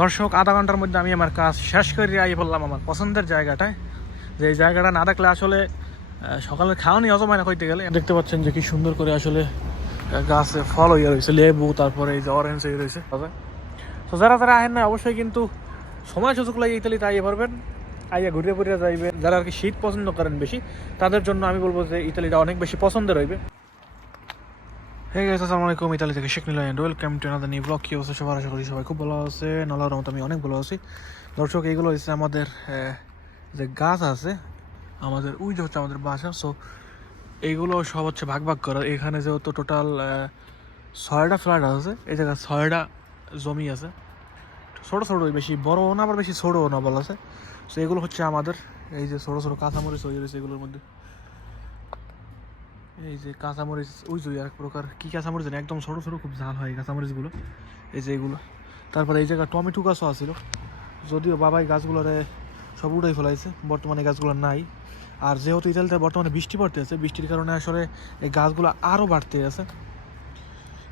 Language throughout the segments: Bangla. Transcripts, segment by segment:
দর্শক, আধা ঘণ্টার মধ্যে আমি আমার কাজ শেষ করে আই বললাম আমার পছন্দের জায়গাটায়। যে এই জায়গাটা না দেখলে আসলে সকালের খাওয়ানি হজম হয় না কইতে গেলে। দেখতে পাচ্ছেন যে কি সুন্দর করে আসলে গাছে ফল হয়ে রয়েছে লেবু, তারপরে এই যে অরেঞ্জ হয়ে রয়েছে তো যারা যারা আহেন না অবশ্যই কিন্তু সময় সুযোগ লাগে ইতালিতে আইয়ে পারবেন আইয়া ঘুরে ঘুরে যাইবেন। যারা আর কি শীত পছন্দ করেন বেশি, তাদের জন্য আমি বলব যে ইতালিটা অনেক বেশি পছন্দের হইবে। হে গাইস আসসালামু আলাইকুম। ইতালি থেকে Sheikh Niloy and welcome to another new blog কি অবস্থা? সবার আশা করি সবাই খুব ভালো আছে। নলার মতো আমি অনেক ভালো আছি। দর্শক, এইগুলো হচ্ছে আমাদের যে গাছ আছে, আমাদের যে হচ্ছে আমাদের বাসা। সো এইগুলো সব হচ্ছে ভাগ ভাগ করা। এখানে যেহেতু টোটাল ছয়টা ফ্ল্যাট আছে, এই জায়গায় ছয়টা জমি আছে। ছোটো ছোটো, বেশি বড়ও না, আবার বেশি ছোটও না বলা আছে সো এগুলো হচ্ছে আমাদের, এই যে ছোটো ছোটো কাঁচামরিচ হয়ে রয়েছে এগুলোর মধ্যে। এই যে কাঁচামরিচ, ওই যে এক প্রকার কি কাঁচামরিচ জানি, একদম ছোটো ছোটো খুব ঝাল হয় কাঁচামরিচগুলো। এই যে এগুলো। তারপরে এই জায়গায় টমেটো গাছও আছিল। যদিও বাবাই গাছগুলোরে সব উড়াই ফেলাইছে, বর্তমানে গাছগুলো নাই। আর যেহেতু ইতালিতে বর্তমানে বৃষ্টি পড়তে আছে বৃষ্টির কারণে আসলে এই গাছগুলো আরও বাড়তে আছে।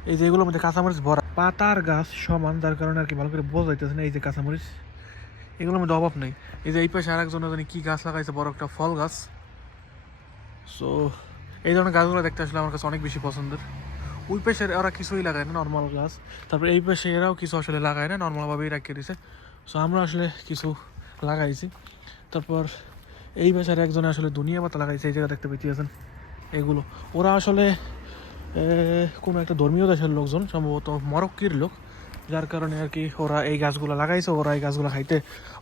এই যে এগুলোর মধ্যে কাঁচামরিচ ভরা। পাতার গাছ সমান, যার কারণে আর কি ভালো করে বোঝা যাইতেছে না এই যে কাঁচামরিচ। এগুলোর মধ্যে অভাব নেই। এই যে এই পাশে আরেকজন জানি কী গাছ লাগাইছে, বড় একটা ফল গাছ। সো এই ধরনের গাছগুলো দেখতে আসলে আমার কাছে অনেক বেশি পছন্দের। ওই পাশে ওরা কিছুই লাগায় না নর্মাল গাছ। তারপরে এই পাশে এরাও কিছু আসলে লাগায় না নর্মালভাবেই রাখিয়ে দিছে। সো আমরা আসলে কিছু লাগাইছি। তারপর এই পাশে আর একজনে আসলে দুনিয়া পাতা লাগাইছে, এই জায়গা দেখতে পেয়েছেন এগুলো। ওরা আসলে কোনো একটা ধর্মীয় দেশের লোকজন, সম্ভবত মরক্কির লোক। যার কারণে আর কি ওরা এই গাছগুলো লাগাইছে, ওরা এই গাছগুলো খাইতে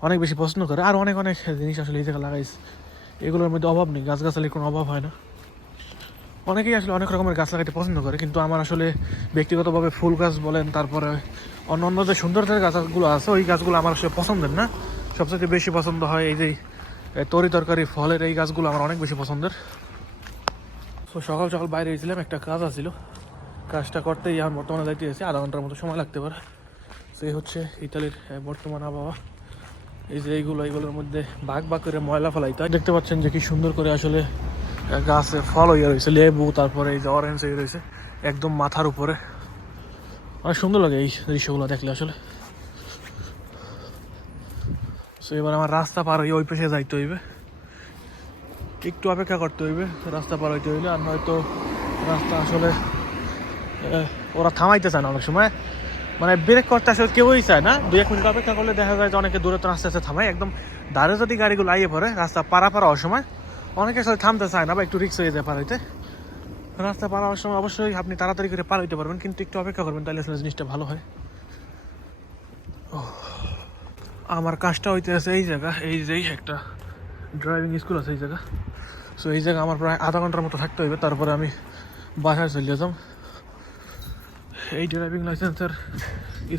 অনেক বেশি পছন্দ করে। আর অনেক অনেক জিনিস আসলে এই জায়গায় লাগাইছে। এগুলোর মধ্যে অভাব নেই, গাছগাছালির কোনো অভাব হয় না। অনেকেই আসলে অনেক রকমের গাছ লাগাতে পছন্দ করে, কিন্তু আমার আসলে ব্যক্তিগতভাবে ফুল গাছ বলেন, তারপরে অন্য অন্য যে সুন্দরতার গাছগুলো আছে, ওই গাছগুলো আমার আসলে পছন্দের না। সবচেয়ে বেশি পছন্দ হয় এই যে তরি তরকারি ফলের এই গাছগুলো আমার অনেক বেশি পছন্দের। তো সকাল সকাল বাইরে গেছিলাম, একটা কাজ আছিল। কাজটা করতেই আমার বর্তমানে যাইতে আছে আধা ঘণ্টার মতো সময় লাগতে পারে। সেই হচ্ছে ইতালির বর্তমান আবহাওয়া। এই যে এইগুলো, এইগুলোর মধ্যে বাঘ ভাগ করে ময়লা ফেলাইতে হয়। দেখতে পাচ্ছেন যে কি সুন্দর করে আসলে গাছে ফল হয়ে রয়েছে, লেবু, তারপরে এই যে অরেঞ্জ হয়ে রয়েছে, একদম মাথার উপরে। অনেক সুন্দর লাগে এই দৃশ্যগুলো দেখলে আসলে। সো এবার আমার রাস্তা পার হয়ে ওই পেছে যাইতে হইবে। একটু অপেক্ষা করতে হইবে, রাস্তা পার হইতে হইলে, আর নয়তো রাস্তা আসলে ওরা থামাইতে চায় না অনেক সময়। মানে ব্রেক করতে আসলে কেউই চায় না। দুই, এক মিনিট অপেক্ষা করলে দেখা যায় যে অনেকে দূরে তো আস্তে আস্তে থামায়। একদম দাঁড়ে যদি গাড়িগুলো আইয়ে পড়ে, রাস্তা পারা পারা হওয়ার সময় অনেকে আসলে থামতে চায় না বা একটু রিক্স হয়ে যায় পার হইতে রাস্তা পার হওয়ার সময় অবশ্যই আপনি তাড়াতাড়ি করে পার হইতে পারবেন, কিন্তু একটু অপেক্ষা করবেন, তাহলে আসলে জিনিসটা ভালো হয়। আমার কাজটা হইতে আছে এই জায়গা, এই যেই একটা ড্রাইভিং স্কুল আছে এই জায়গা। সো এই জায়গা আমার প্রায় আধা ঘণ্টার মতো থাকতে হইবে, তারপরে আমি বাসায় চলে যেতাম এই ড্রাইভিং লাইসেন্সের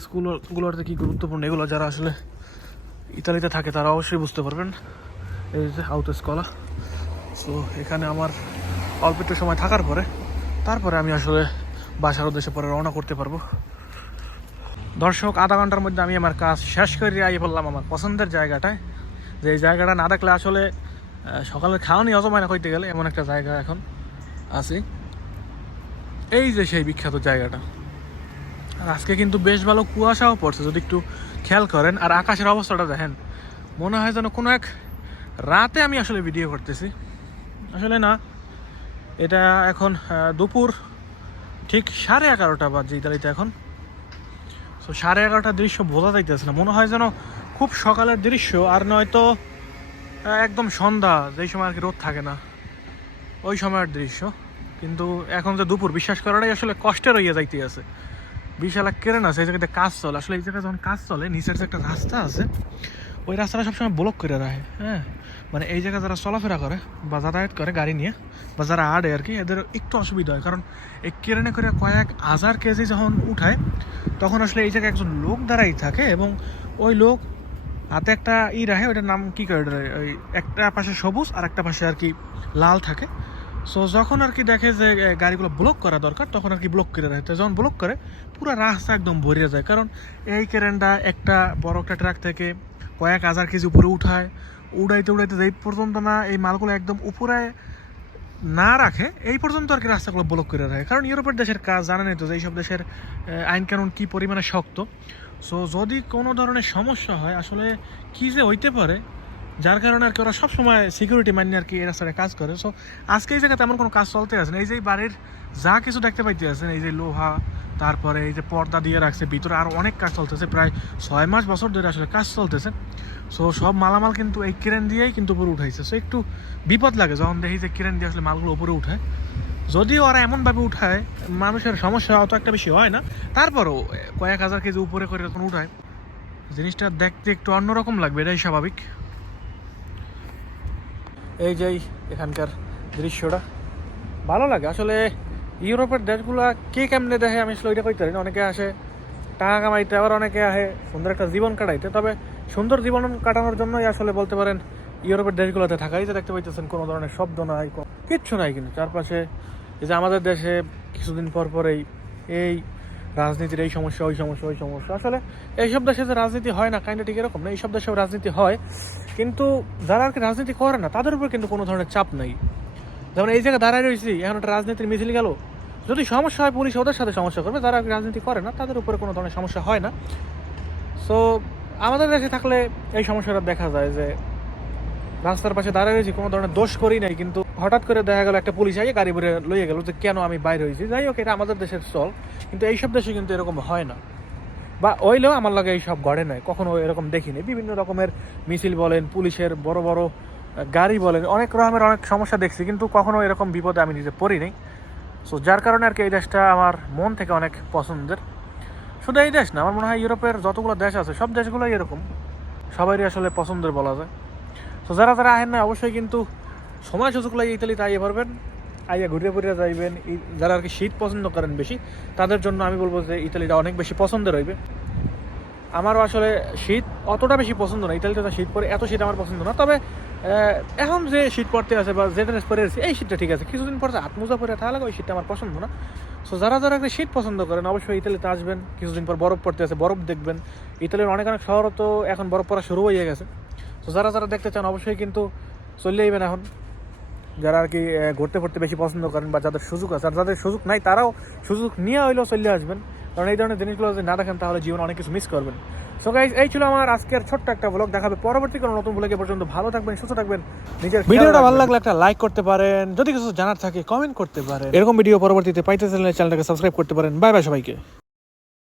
স্কুলগুলোতে কি গুরুত্বপূর্ণ? এগুলো যারা আসলে ইতালিতে থাকে, তারা অবশ্যই বুঝতে পারবেন। এই যে আউটো স্কলা সো এখানে আমার অল্প একটু সময় থাকার পরে তারপরে আমি আসলে বাসার উদ্দেশ্যে পরে রওনা করতে পারব। দর্শক আধা ঘণ্টার মধ্যে আমি আমার কাজ শেষ করে আই বললাম আমার পছন্দের জায়গাটায়। যে এই জায়গাটা না দেখলে আসলে আহ, সকালের খাওয়ানি অজমায় না কইতে গেলে এমন একটা জায়গা এখন আছি। এই যে সেই বিখ্যাত জায়গাটা। আর আজকে কিন্তু বেশ ভালো কুয়াশাও পড়ছে যদি একটু খেয়াল করেন। আর আকাশের অবস্থাটা দেখেন মনে হয় যেন কোনো এক রাতে আমি আসলে ভিডিও করতেছি। আসলে না, এটা এখন দুপুর ঠিক সাড়ে এগারোটা বাজে ইতালিতে এখন। তো সাড়ে এগারোটার দৃশ্য বোঝা যাইতেছে না। মনে হয় যেন খুব সকালের দৃশ্য, আর নয়তো একদম সন্ধ্যা, যেই সময় আর কি রোদ থাকে না, ওই সময়ের দৃশ্য। কিন্তু এখন যে দুপুর, বিশ্বাস করাটাই আসলে কষ্টের হইয়া যাইতে আছে বিশাল এক কেরেন আছে এই জায়গাতে কাজ চলে। আসলে এই জায়গায় যখন কাজ চলে, নিচের যে একটা রাস্তা আছে ওই রাস্তাটা সবসময় ব্লক করে রাখে হ্যাঁ? মানে এই জায়গায় যারা চলাফেরা করে বা যাতায়াত করে গাড়ি নিয়ে বা যারা আড়ে আর কি, এদের একটু অসুবিধা হয়। কারণ এই কেরেনে করে কয়েক হাজার কেজি যখন উঠায়, তখন আসলে এই জায়গায় একজন লোক দাঁড়াই থাকে এবং ওই লোক হাতে একটা ই রাখে, ওইটার নাম কী করে? ওই একটা পাশে সবুজ আর একটা পাশে আর কি লাল থাকে। সো যখন আর কি দেখে যে গাড়িগুলো ব্লক করা দরকার, তখন আর কি ব্লক করে রাখে। যখন ব্লক করে, পুরো রাস্তা একদম ভরিয়ে যায়। কারণ এই কেরেনটা একটা বড় একটা ট্রাক থেকে কয়েক হাজার কেজি উপরে উঠায়। উড়াইতে উড়াইতে যেই পর্যন্ত না এই মালগুলো একদম উপরে না রাখে, এই পর্যন্ত আর কি রাস্তাগুলো ব্লক করে রাখে। কারণ ইউরোপের দেশের কাজ জানেনই তো, যে এইসব দেশের আইন কানুন কী পরিমাণে শক্ত। সো যদি কোনো ধরনের সমস্যা হয়, আসলে কী যে হইতে পারে, যার কারণে আর কি ওরা সবসময় সিকিউরিটি মাইনে আর কি এই সাথে কাজ করে। সো আজকে এই জায়গায় তেমন কোনো কাজ চলতে আছে না। এই যে এই বাড়ির যা কিছু দেখতে পাইতে আছেন এই যে লোহা তারপরে এই যে পর্দা দিয়ে রাখছে, ভিতরে আর অনেক কাজ চলতেছে, প্রায় ছয় মাস, বছর ধরে আসলে কাজ চলতেছে। সো সব মালামাল কিন্তু এই ক্রেন দিয়েই কিন্তু উপরে উঠাইছে। সো একটু বিপদ লাগে যখন দেখি যে ক্রেন দিয়ে আসলে মালগুলো উপরে উঠায়। যদিও ওরা এমনভাবে উঠায়, মানুষের সমস্যা অত একটা বেশি হয় না। তারপরও কয়েক হাজার কেজি উপরে করে যখন উঠায়, জিনিসটা দেখতে একটু অন্যরকম লাগবে, এটাই স্বাভাবিক। এই যে এখানকার দৃশ্যটা, ভালো লাগে। আসলে ইউরোপের দেশগুলো কে কেমনে দেখে আমি আসলে ওইটা কইতে পারি না। অনেকে আসে, টাকা কামাইতে, আবার অনেকে আসে সুন্দর একটা জীবন কাটাইতে। তবে সুন্দর জীবন কাটানোর জন্যই আসলে বলতে পারেন, ইউরোপের দেশগুলোতে থাকাই যে দেখতে পাইতেছেন, কোনো ধরনের শব্দ নাই কিচ্ছু নাই কিন্তু। চারপাশে এই যে আমাদের দেশে কিছুদিন পর পরেই এই রাজনীতির এই সমস্যা, ওই সমস্যা ওই সমস্যা। আসলে এইসব দেশে যে রাজনীতি হয় না কাইন্ডা ঠিক এরকম না। এইসব দেশেও রাজনীতি হয়। কিন্তু যারা আর কি রাজনীতি করে না, তাদের উপর কিন্তু কোনো ধরনের চাপ নাই। যেমন এই জায়গায় দাঁড়ায় রয়েছি, এখন একটা রাজনীতির মিছিল গেল। যদি সমস্যা হয়, পুলিশ ওদের সাথে সমস্যা করবে, যারা রাজনীতি করে না, তাদের উপরে কোনো ধরনের সমস্যা হয় না। সো আমাদের দেশে থাকলে এই সমস্যাটা দেখা যায় যে, রাস্তার পাশে দাঁড়ায় রয়েছি, কোনো ধরনের দোষ করি নাই, কিন্তু হঠাৎ করে দেখা গেল একটা পুলিশ আগে গাড়ি ভরে লইয়ে গেল যে, কেন আমি বাইরে হয়েছি? যাই হোক, এটা আমাদের দেশের চল, কিন্তু এইসব দেশে কিন্তু এরকম হয় না। বা ওইলেও আমার লাগে এইসব ঘটে নাই, কখনো এরকম দেখিনি। বিভিন্ন রকমের মিছিল বলেন, পুলিশের বড় বড় গাড়ি বলেন, অনেক রকমের অনেক সমস্যা দেখছি, কিন্তু কখনো এরকম বিপদে আমি নিজে পড়ি নাই সো যার কারণে আর কি এই দেশটা আমার মন থেকে অনেক পছন্দের। শুধু এই দেশ না, আমার মনে হয় ইউরোপের যতগুলো দেশ আছে, সব দেশগুলোই এরকম। সবারই আসলে পছন্দের বলা যায়। তো যারা যারা আহেন না অবশ্যই কিন্তু সময় সুযোগ লাগে ইতালিতে আইয়ে পারবেন। আইয়া ঘুরে ঘুরে যাইবেন। যারা আর কি শীত পছন্দ করেন বেশি, তাদের জন্য আমি বলব যে ইতালিটা অনেক বেশি পছন্দের হইবে। আমারও আসলে শীত অতটা বেশি পছন্দ না, ইতালিতে শীত পরে এত শীত আমার পছন্দ না। তবে এখন যে শীত পড়তে আছে বা যে ড্রেস পরে আছে, এই শীতটা ঠিক আছে। কিছুদিন পর যে আত্মজা পরে থাকা ওই শীতটা আমার পছন্দ না। সো যারা যারা একটা শীত পছন্দ করেন, অবশ্যই ইতালিতে আসবেন। কিছুদিন পর বরফ পড়তে আছে, বরফ দেখবেন। ইতালির অনেক অনেক শহরও তো এখন বরফ পড়া শুরু হয়ে গেছে। তো যারা যারা দেখতে চান, অবশ্যই কিন্তু চলে যাবেন এখন। যারা আর কি ঘুরতে ফিরতে বেশি পছন্দ করেন বা যাদের সুযোগ আছে, আর যাদের সুযোগ নাই, তারাও সুযোগ নিয়ে হইলেও চলে আসবেন। কারণ এই ধরনের জিনিসগুলো যদি না দেখেন তাহলে জীবন অনেক কিছু মিস করবেন। সো গাইজ এই ছিল আমার আজকের ছোট্ট একটা ব্লগ দেখাবে পরবর্তী কোনো নতুন ব্লগে পর্যন্ত। ভালো থাকবেন সুস্থ থাকবেন। নিজের ভিডিওটা ভালো লাগলে একটা লাইক করতে পারেন যদি কিছু জানার থাকে কমেন্ট করতে পারেন। এরকম ভিডিও পরবর্তীতে পাইতে চ্যানেলটাকে সাবস্ক্রাইব করতে পারেন। বাই বাই সবাইকে।